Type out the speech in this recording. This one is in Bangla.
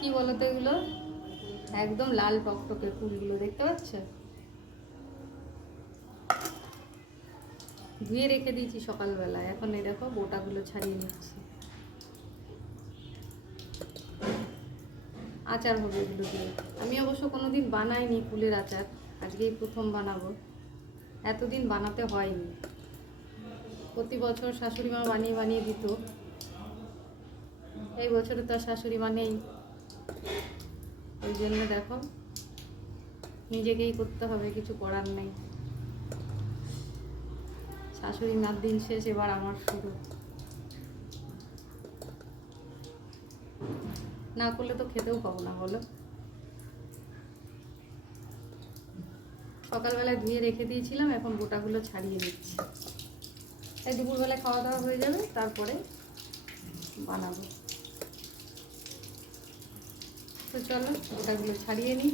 কি বলো তো এগুলো, একদম লাল টকটকে ফুলগুলো দেখতে পাচ্ছ। ধুয়ে রেখে দিয়েছি সকালবেলা, এখন এই দেখো বোটাগুলো ছাড়িয়ে নিচ্ছি। আচার হবে এগুলো দিয়ে। আমি অবশ্য কোনোদিন বানাইনি ফুলের আচার, আজকেই প্রথম বানাবো। এতদিন বানাতে হয়নি, প্রতি বছর শাশুড়ি মা বানিয়ে বানিয়ে দিত। এই বছরে তো আর শাশুড়ি মা নেই, ওই জন্য দেখো নিজেকেই করতে হবে, কিছু করার নেই। শাশুড়ি মার দিন শেষ, এবার আমার শুরু। না করলে তো খেতেও পাবো না বলো। সকালবেলায় ধুয়ে রেখে দিয়েছিলাম, এখন গোটাগুলো ছাড়িয়ে দিচ্ছি। তাই দুপুরবেলায় খাওয়া দাওয়া হয়ে যাবে, তারপরে বানাবো। তো চলো গোটাগুলো ছাড়িয়ে নিই।